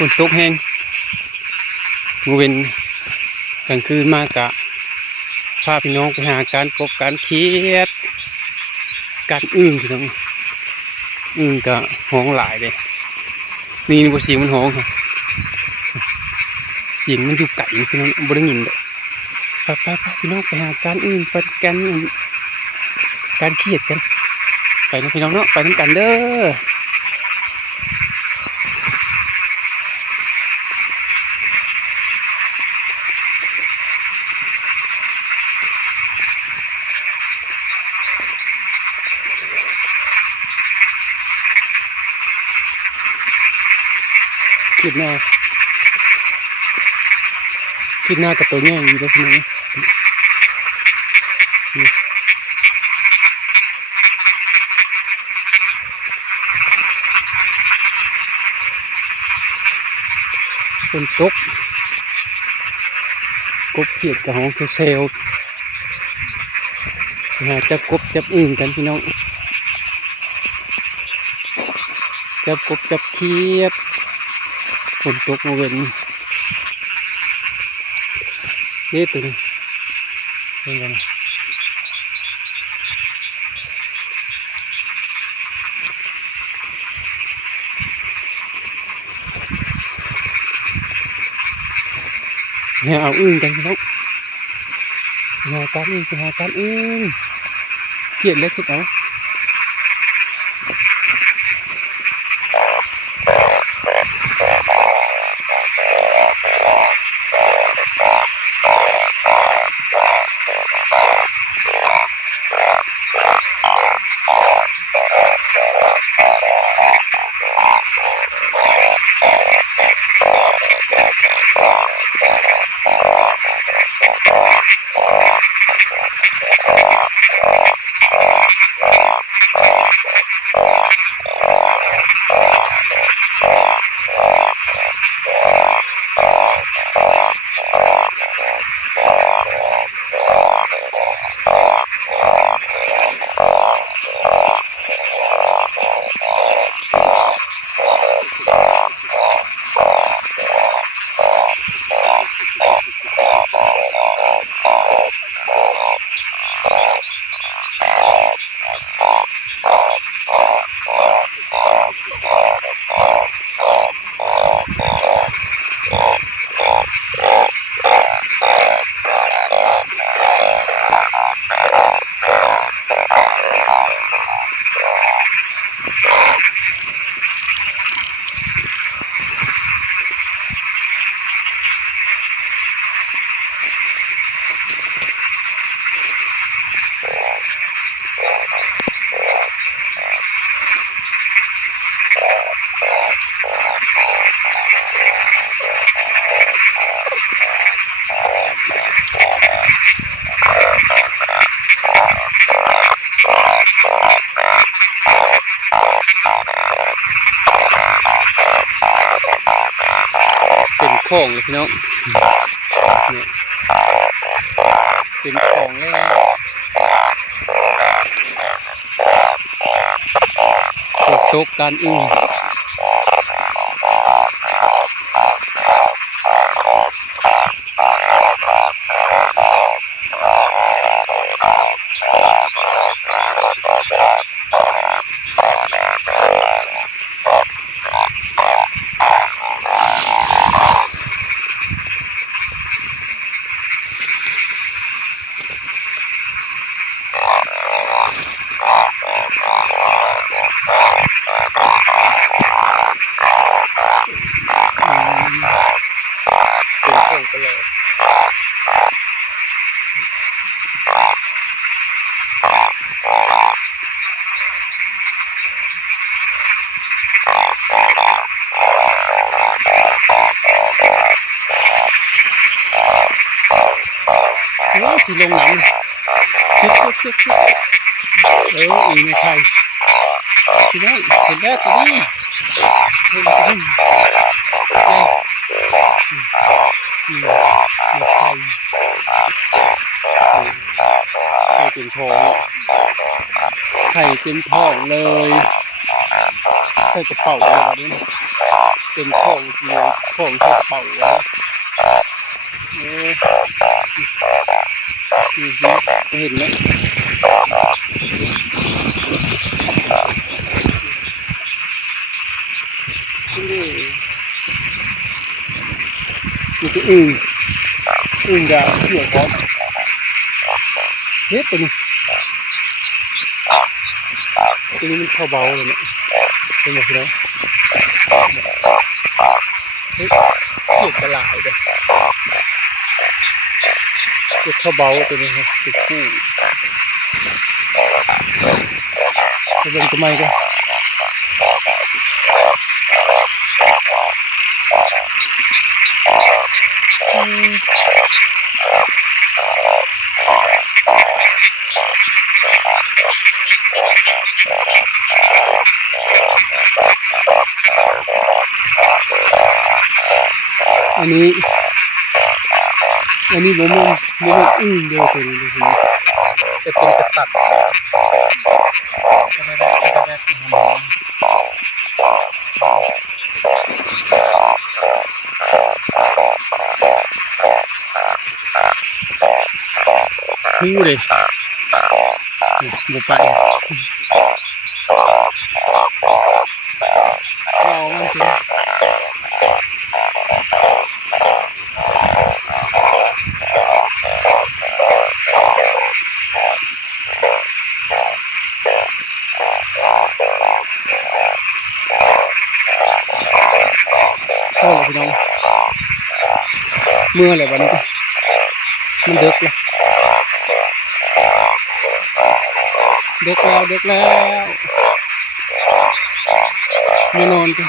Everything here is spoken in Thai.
ฝนตกแห้งมือเว้นกลางคืนมากกะพาพี่น้องไปหาการกบการเขียดการอึ่งพี่น้องอึ่งกะห้องหลายเลยนี่บ่เสียงมันห้องค่ะเสียงมันอยู่ไกลพี่น้องบ่ได้ยินเลยไปพี่น้องไปหาการอึ่งไปการเขียดกันไปนะพี่น้องเนาะไปน้ำกันเด้อคิดหน้ากับตัวแง่อยู่แล้วพี่น้องฝนตกกบเขียดกับห้องเซลล์หาจับกบจับอึ่งกันพี่น้องจับกบจับเขียดฝนตกมาเว้นนี่ตัวนี้เป็นไงนะเอาอึ่งกันพี่น้องหาการอึ่งไปหาการอึ่งเขียดเล็กจุดเอาเป็นของเลยพี่น้องเนี่ยเป็นของแล้วตกการอึ่งเป็นของไปเลยสีลงน้ำชิดอึ่งไม่ใช่พี่น้องเห็นแล้วตัวนี้ไข่เต็มท้องไข่เต็มท้องเลย ใส่กระเป๋าอะไรแบบนี้เป็นของเลยของใส่กระเป๋าไว้เห็นไหมนี่คืออึ่งดาวเกี่ยวกับเฮ็ดตัวนี้มันเข้าเบาเลยเนี่ยเป็นแบบนี้เฮ็ดเกี่ยวกระหลายเลยเฮ็ดเข้าเบาตัวนี้ครับตัวคู่จะเป็นทำไมกันอันนี้บ่แม่นอึ่งเดียวตัวนี้จะเป็นกระตัดหูเลยบ่ไปเรามันคือเข้าเลยพี่น้องเมื่อไหร่วันนี้มันดึกแล้วมานอนกัน